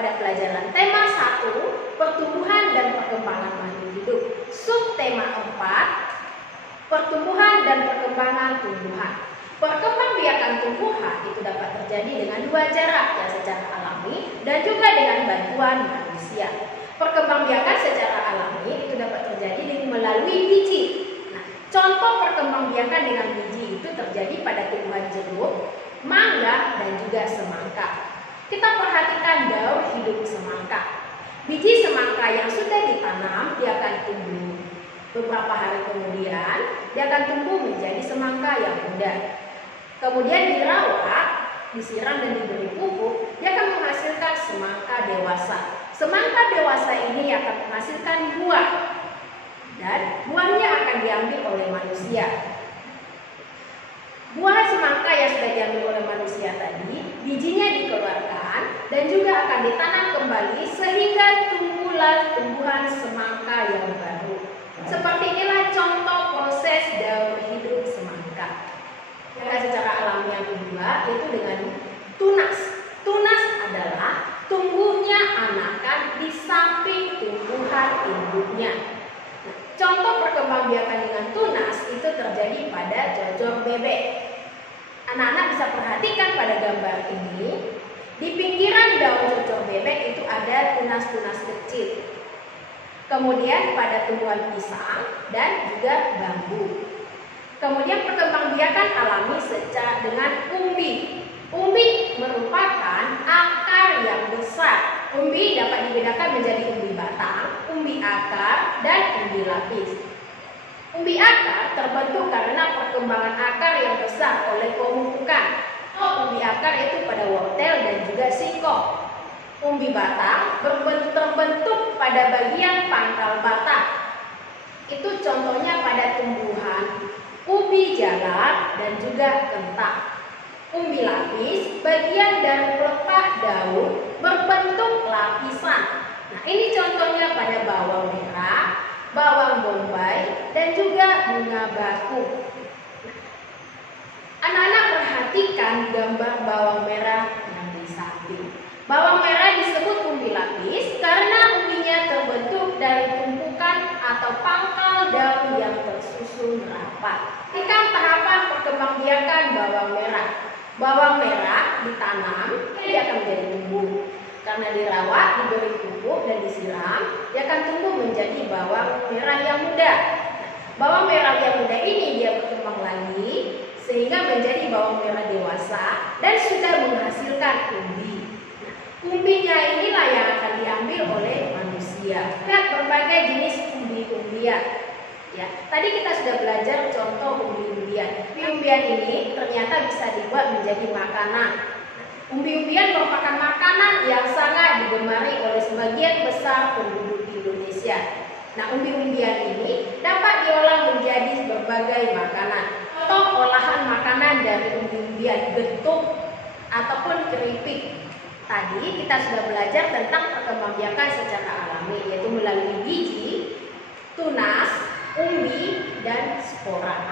pada pelajaran tema 1, pertumbuhan dan perkembangan makhluk hidup. Subtema 4, pertumbuhan dan perkembangan tumbuhan. Perkembangbiakan tumbuhan itu dapat terjadi dengan dua cara, ya secara alami dan juga dengan bantuan manusia. Perkembangbiakan secara alami itu dapat terjadi melalui biji. Nah, contoh perkembangbiakan dengan biji itu terjadi pada tumbuhan jeruk, mangga, dan juga semangka. Kita perhatikan daur hidup semangka. Biji semangka yang sudah ditanam, dia akan tumbuh. Beberapa hari kemudian, dia akan tumbuh menjadi semangka yang muda. Kemudian dirawat, disiram dan diberi pupuk, dia akan menghasilkan semangka dewasa. Semangka dewasa ini akan menghasilkan buah, dan buahnya akan diambil oleh manusia. Buah semangka yang sudah diambil oleh manusia tadi, bijinya dikeluarkan dan juga akan ditanam kembali sehingga tumbuhlah tumbuhan semangka yang baru. Seperti inilah contoh proses daur hidup semangka. Secara alami yang kedua yaitu dengan tunas. Tunas adalah tumbuhnya anakan di samping tumbuhan induknya. Contoh perkembangbiakan dengan tunas itu terjadi pada cocor bebek. Anak-anak bisa perhatikan pada gambar ini, di pinggiran daun cocor bebek itu ada tunas-tunas kecil. Kemudian pada tumbuhan pisang dan juga bambu. Kemudian perkembangbiakan alami secara dengan umbi. Umbi merupakan akar yang besar. Umbi dapat dibedakan menjadi umbi batang, umbi akar, dan umbi lapis. Umbi akar terbentuk karena perkembangan akar yang besar oleh pemupukan. Umbi akar itu pada wortel dan juga singkong. Umbi batang terbentuk pada bagian pangkal batang. Itu contohnya pada tumbuhan ubi jalar dan juga kentang. Umbi lapis, bagian dari pelepah daun berbentuk lapisan. Nah, ini contohnya pada bawang merah, bawang bombay, dan juga bunga bakung. Anak-anak perhatikan gambar bawang merah yang di samping. Bawang merah disebut umbi lapis karena umbinya terbentuk dari tumpukan atau pangkal daun yang tersusun rapat. Ini kan tahapan perkembangbiakan bawang merah. Bawang merah ditanam, dia akan menjadi tumbuh. Karena dirawat, diberi pupuk dan disiram, dia akan tumbuh menjadi bawang merah yang muda. Bawang merah yang muda ini dia berkembang lagi sehingga menjadi bawang merah dewasa dan sudah menghasilkan umbi. Nah, umbinya inilah yang akan diambil oleh manusia. Lihat berbagai jenis umbi-umbian. Ya, tadi kita sudah belajar contoh umbi-umbian. Umbi-umbian ini ternyata bisa dibuat menjadi makanan. Umbi-umbian merupakan makanan yang sangat digemari oleh sebagian besar penduduk Indonesia. Nah, umbi-umbian ini dapat diolah menjadi berbagai makanan. Contoh olahan makanan dari umbi-umbian, getuk ataupun keripik. Tadi kita sudah belajar tentang perkembangbiakan secara alami, yaitu melalui biji, tunas, umbi, dan spora.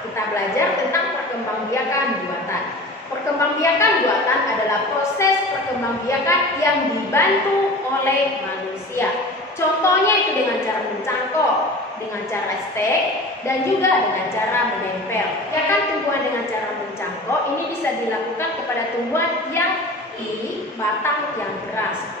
Kita belajar tentang perkembangbiakan buatan. Perkembangbiakan buatan adalah proses perkembangbiakan yang dibantu oleh manusia. Contohnya itu dengan cara mencangkok, dengan cara stek, dan juga dengan cara menempel. Biakan tumbuhan dengan cara mencangkok ini bisa dilakukan kepada tumbuhan yang iri, batang yang keras.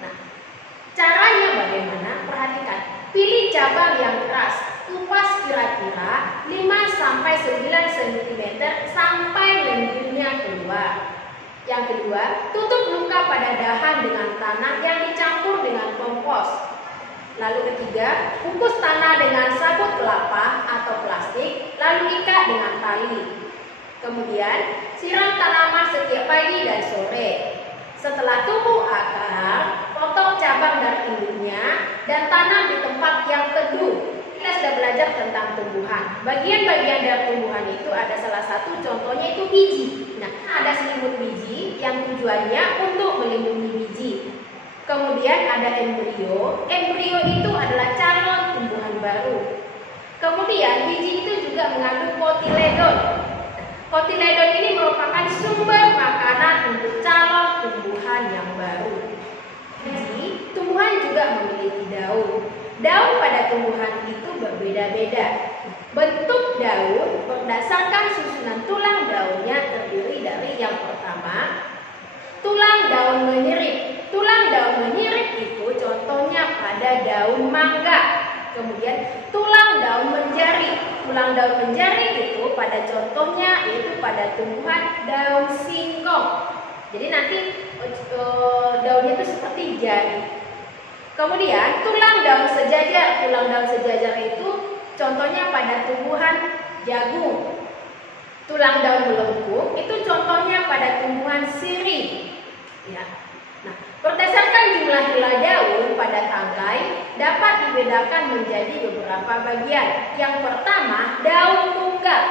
Nah, caranya bagaimana? Perhatikan. Pilih cabang yang keras, kupas kira-kira 5-9 cm sampai lendirnya keluar. Yang kedua, tutup luka pada dahan dengan tanah yang dicampur dengan kompos. Lalu ketiga, kukus tanah dengan sabut kelapa atau plastik, lalu ikat dengan tali. Kemudian, siram tanaman setiap pagi dan sore. Setelah tumbuh akar, potong cabang dan induknya dan tanam di tempat yang teduh. Kita sudah belajar tentang tumbuhan. Bagian-bagian dari tumbuhan itu ada salah satu contohnya itu biji. Nah, ada selimut biji yang tujuannya untuk melindungi biji. Kemudian ada embrio. Embrio itu adalah calon tumbuhan baru. Kemudian biji itu juga mengandung kotiledon. Kotiledon ini merupakan sumber makanan untuk calon tumbuhan yang baru. tumbuhan itu berbeda-beda. Bentuk daun berdasarkan susunan tulang daunnya terdiri dari yang pertama, tulang daun menyirip. Tulang daun menyirip itu contohnya pada daun mangga. Kemudian tulang daun menjari. Tulang daun menjari itu pada contohnya yaitu pada tumbuhan daun singkong. Jadi nanti daunnya itu seperti jari. Kemudian tulang daun sejajar. Tulang daun sejajar itu contohnya pada tumbuhan jagung. Tulang daun melengkung itu contohnya pada tumbuhan sirih. Ya. Nah, berdasarkan jumlah helai daun pada tangkai dapat dibedakan menjadi beberapa bagian. Yang pertama, daun tunggal.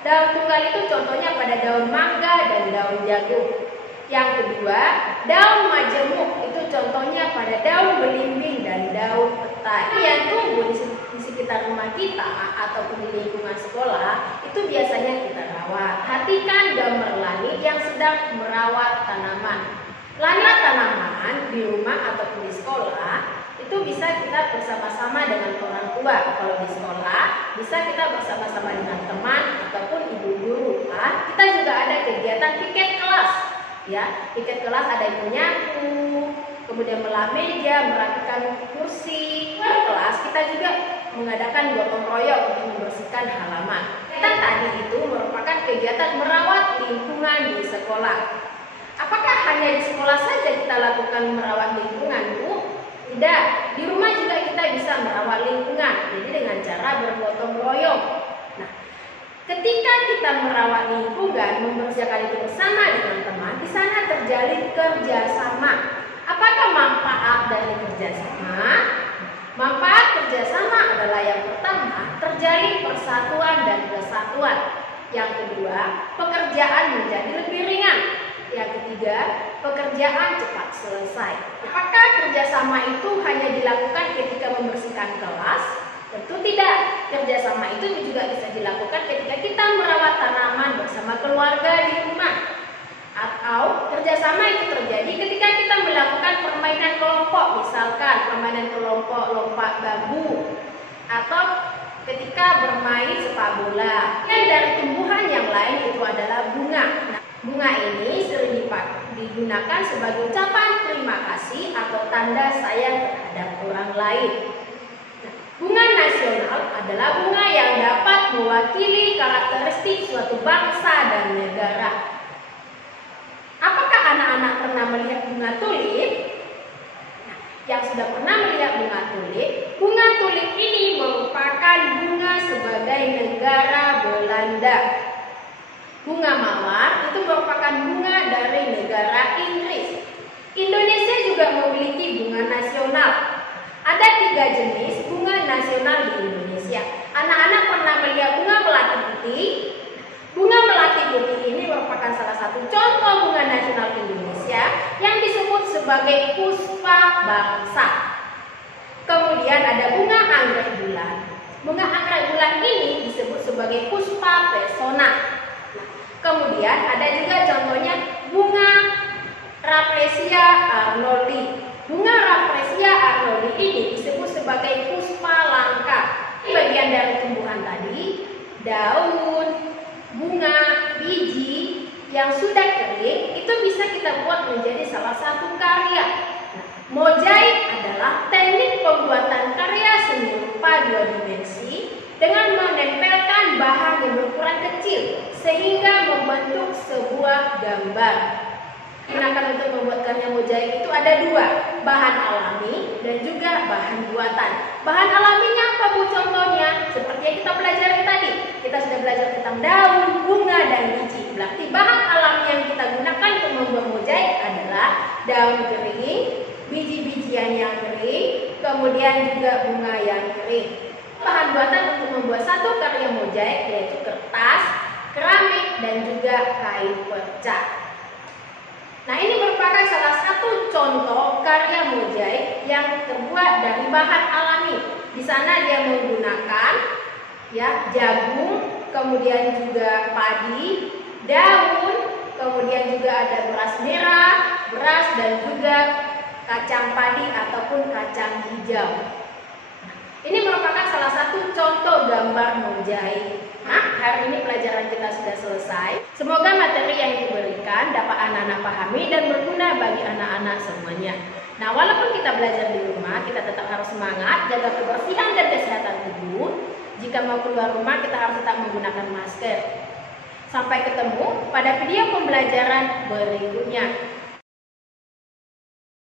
Daun tunggal itu contohnya pada daun mangga dan daun jagung. Yang kedua, daun majemuk itu contohnya pada daun belimbing dan daun petai. Yang tumbuh di sekitar rumah kita ataupun di lingkungan sekolah itu biasanya kita rawat. Perhatikan gambar Lani yang sedang merawat tanaman. Lani tanaman di rumah ataupun di sekolah itu bisa kita bersama-sama dengan orang tua. Kalau di sekolah bisa kita bersama-sama dengan teman ataupun ibu guru. Kita juga ada kegiatan piket kelas. Ya, piket kelas ada yang menyapu, kemudian melap meja, merapikan kursi. Kelas kita juga mengadakan gotong royong untuk membersihkan halaman. Kegiatan tadi itu merupakan kegiatan merawat lingkungan di sekolah. Apakah hanya di sekolah saja kita lakukan merawat lingkungan, Bu? Tidak, di rumah juga kita bisa merawat lingkungan. Jadi dengan cara bergotong royong. Nah, ketika kita merawat lingkungan, membersihkan itu bersama dengan teman, di sana terjalin kerjasama. Apakah manfaat dari kerjasama? Manfaat kerjasama adalah yang pertama, terjalin persatuan dan kesatuan. Yang kedua, pekerjaan menjadi lebih ringan. Yang ketiga, pekerjaan cepat selesai. Apakah kerjasama itu hanya dilakukan ketika membersihkan kelas? Tentu tidak. Kerjasama itu juga bisa dilakukan ketika kita merawat tanaman bersama keluarga di rumah. Atau kerjasama itu terjadi ketika kita melakukan permainan kelompok, misalkan permainan kelompok lompat bambu, atau ketika bermain sepak bola. Yang dari tumbuhan yang lain itu adalah bunga. Nah, bunga ini sering digunakan sebagai ucapan terima kasih atau tanda sayang terhadap orang lain. Bunga nasional adalah bunga yang dapat mewakili karakteristik suatu bangsa dan negara. Apakah anak-anak pernah melihat bunga tulip? Nah, yang sudah pernah melihat bunga tulip ini merupakan bunga sebagai negara Belanda. Bunga mawar itu merupakan bunga dari negara Inggris. Indonesia juga memiliki bunga nasional. Ada 3 jenis bunga nasional di Indonesia. Anak-anak pernah melihat bunga melati putih? Bunga melati putih ini merupakan salah satu contoh bunga nasional Indonesia yang disebut sebagai puspa bangsa. Kemudian ada bunga anggrek bulan. Bunga anggrek bulan ini disebut sebagai puspa pesona. Kemudian ada juga contohnya bunga Rafflesia arnoldi. Bunga Rafflesia arnoldi ini disebut sebagai puspa langka. Bagian dari tumbuhan tadi, daun, bunga, biji yang sudah kering itu bisa kita buat menjadi salah satu karya. Mozaik adalah teknik pembuatan karya seni rupa 2 dimensi dengan menempelkan bahan yang berukuran kecil sehingga membentuk sebuah gambar. Digunakan untuk membuat karya mozaik itu ada 2, bahan alami dan juga bahan buatan. Bahan alaminya apa, Bu? Contohnya seperti yang kita pelajari tadi. Kita sudah belajar tentang daun, bunga, dan biji. Berarti bahan alami yang kita gunakan untuk membuat mozaik adalah daun kering, biji-bijian yang kering, kemudian juga bunga yang kering. Bahan buatan untuk membuat satu karya mozaik yaitu kertas, keramik, dan juga kain perca. Nah, ini merupakan salah satu contoh karya mozaik yang terbuat dari bahan alami. Di sana dia menggunakan jagung, kemudian juga padi, daun, kemudian juga ada beras merah, beras, dan juga kacang padi ataupun kacang hijau. Ini merupakan salah satu contoh gambar menjahit. Nah, hari ini pelajaran kita sudah selesai. Semoga materi yang diberikan dapat anak-anak pahami dan berguna bagi anak-anak semuanya. Nah, walaupun kita belajar di rumah, kita tetap harus semangat, jaga kebersihan dan kesehatan tubuh. Jika mau keluar rumah, kita harus tetap menggunakan masker. Sampai ketemu pada video pembelajaran berikutnya.